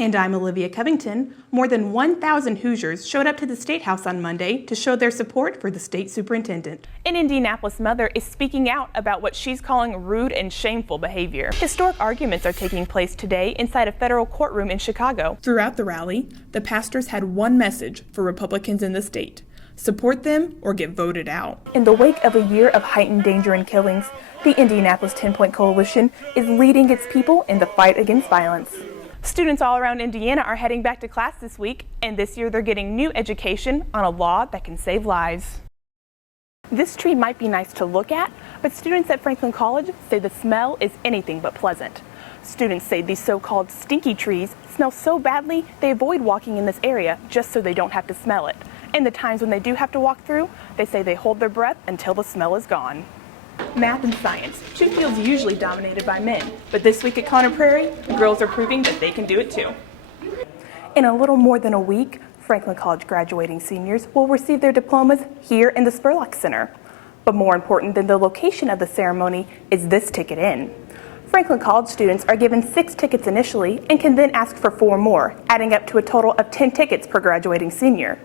And I'm Olivia Covington. More than 1,000 Hoosiers showed up to the State House on Monday to show their support for the state superintendent. An Indianapolis mother is speaking out about what she's calling rude and shameful behavior. Historic arguments are taking place today inside a federal courtroom in Chicago. Throughout the rally, the pastors had one message for Republicans in the state: support them or get voted out. In the wake of a year of heightened danger and killings, the Indianapolis 10-Point Coalition is leading its people in the fight against violence. Students all around Indiana are heading back to class this week, and this year they're getting new education on a law that can save lives. This tree might be nice to look at, but students at Franklin College say the smell is anything but pleasant. Students say these so-called stinky trees smell so badly they avoid walking in this area just so they don't have to smell it. And the times when they do have to walk through, they say they hold their breath until the smell is gone. Math and science, two fields usually dominated by men, but this week at Conner Prairie, the girls are proving that they can do it too. In a little more than a week, Franklin College graduating seniors will receive their diplomas here in the Spurlock Center. But more important than the location of the ceremony is this ticket in. Franklin College students are given 6 tickets initially and can then ask for 4 more, adding up to a total of 10 tickets per graduating senior.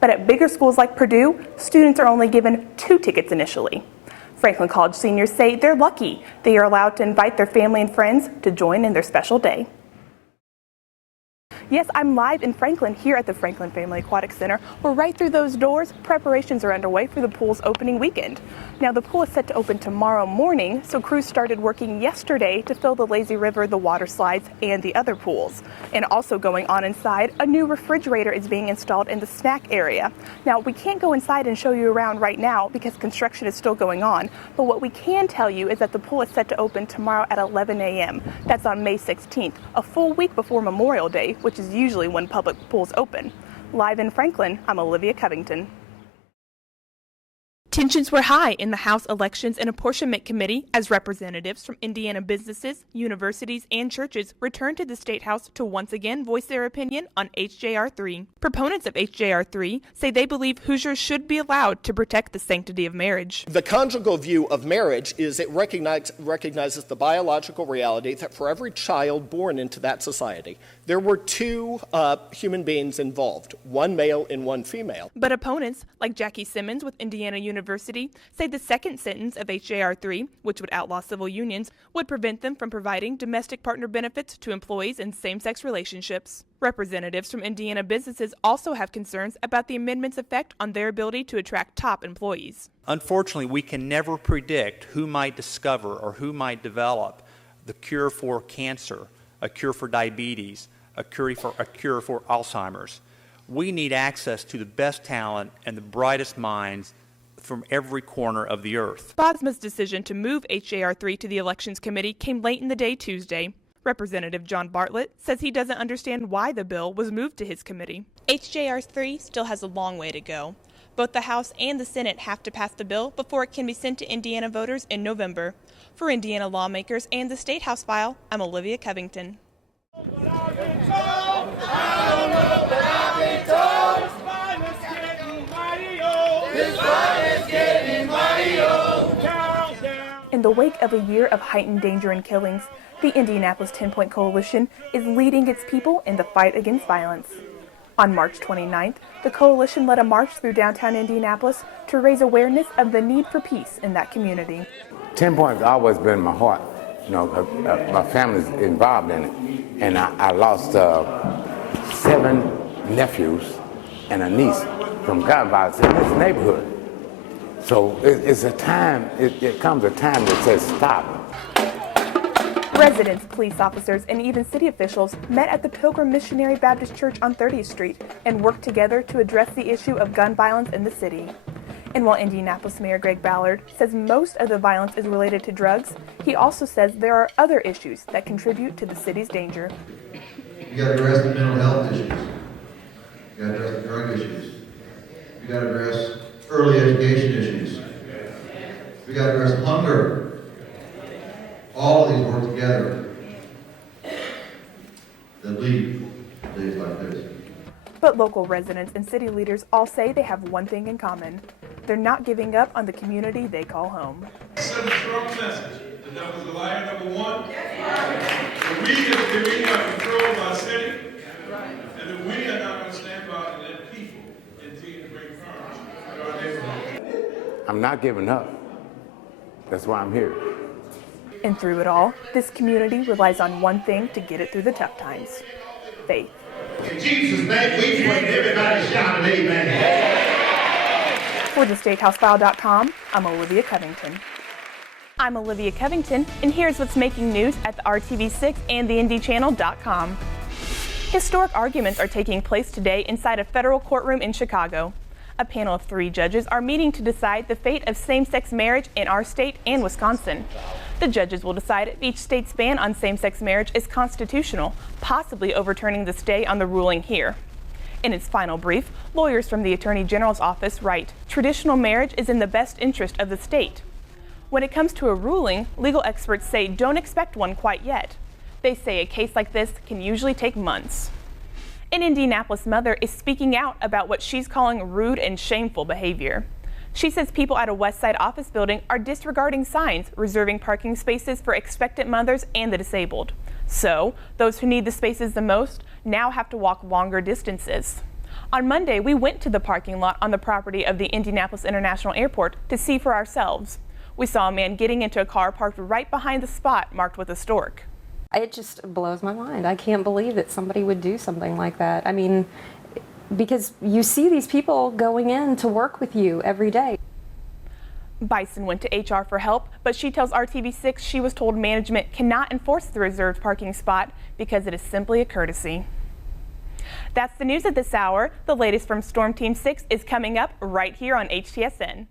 But at bigger schools like Purdue, students are only given 2 tickets initially. Franklin College seniors say they're lucky. They are allowed to invite their family and friends to join in their special day. Yes, I'm live in Franklin here at the Franklin Family Aquatic Center, where right through those doors, preparations are underway for the pool's opening weekend. Now, the pool is set to open tomorrow morning, so crews started working yesterday to fill the lazy river, the water slides, and the other pools. And also going on inside, a new refrigerator is being installed in the snack area. Now, we can't go inside and show you around right now because construction is still going on, but what we can tell you is that the pool is set to open tomorrow at 11 a.m. That's on May 16th, a full week before Memorial Day, which is usually when public pools open. Live in Franklin, I'm Olivia Covington. Tensions were high in the House Elections and Apportionment Committee as representatives from Indiana businesses, universities, and churches returned to the State House to once again voice their opinion on HJR 3. Proponents of HJR 3 say they believe Hoosiers should be allowed to protect the sanctity of marriage. The conjugal view of marriage is it recognizes the biological reality that for every child born into that society, there were 2 human beings involved, one male and one female. But opponents, like Jackie Simmons with Indiana University, say the second sentence of HJR 3, which would outlaw civil unions, would prevent them from providing domestic partner benefits to employees in same-sex relationships. Representatives from Indiana businesses also have concerns about the amendment's effect on their ability to attract top employees. Unfortunately, we can never predict who might discover or who might develop the cure for cancer, a cure for diabetes, a cure for Alzheimer's. We need access to the best talent and the brightest minds from every corner of the earth. BOSMA's decision to move HJR 3 to the Elections Committee came late in the day Tuesday. Representative John Bartlett says he doesn't understand why the bill was moved to his committee. HJR 3 still has a long way to go. Both the House and the Senate have to pass the bill before it can be sent to Indiana voters in November. For Indiana lawmakers and the State House File, I'm Olivia Covington. In the wake of a year of heightened danger and killings, the Indianapolis 10-Point Coalition is leading its people in the fight against violence. On March 29th, the coalition led a march through downtown Indianapolis to raise awareness of the need for peace in that community. 10 Point's always been in my heart. You know, my family's involved in it. And I lost 7 nephews and a niece from gun violence in this neighborhood. So it's a time, it comes a time that says stop. Residents, police officers, and even city officials met at the Pilgrim Missionary Baptist Church on 30th Street and worked together to address the issue of gun violence in the city. And while Indianapolis Mayor Greg Ballard says most of the violence is related to drugs, he also says there are other issues that contribute to the city's danger. You got to address the mental health issues. You got to address the drug issues. You got to address early education issues. We got to address hunger. All of these work together that lead to days like this. But local residents and city leaders all say they have one thing in common. They're not giving up on the community they call home. Send a strong message. The devil's a liar, number one. The we as a community are controlled by city. I'm not giving up. That's why I'm here. And through it all, this community relies on one thing to get it through the tough times: faith. In Jesus' name, we pray. Everybody shout an amen. For thestatehouseFile.com, I'm Olivia Covington. I'm Olivia Covington, and here's what's making news at the RTV6 and the IndyChannel.com. Historic arguments are taking place today inside a federal courtroom in Chicago. A panel of 3 judges are meeting to decide the fate of same-sex marriage in our state and Wisconsin. The judges will decide if each state's ban on same-sex marriage is constitutional, possibly overturning the stay on the ruling here. In its final brief, lawyers from the Attorney General's office write, "Traditional marriage is in the best interest of the state." When it comes to a ruling, legal experts say don't expect one quite yet. They say a case like this can usually take months. An Indianapolis mother is speaking out about what she's calling rude and shameful behavior. She says people at a West Side office building are disregarding signs reserving parking spaces for expectant mothers and the disabled. So, those who need the spaces the most now have to walk longer distances. On Monday, we went to the parking lot on the property of the Indianapolis International Airport to see for ourselves. We saw a man getting into a car parked right behind the spot marked with a stork. It just blows my mind. I can't believe that somebody would do something like that. I mean, because you see these people going in to work with you every day. Bison went to HR for help, but she tells RTV6 she was told management cannot enforce the reserved parking spot because it is simply a courtesy. That's the news at this hour. The latest from Storm Team 6 is coming up right here on HTSN.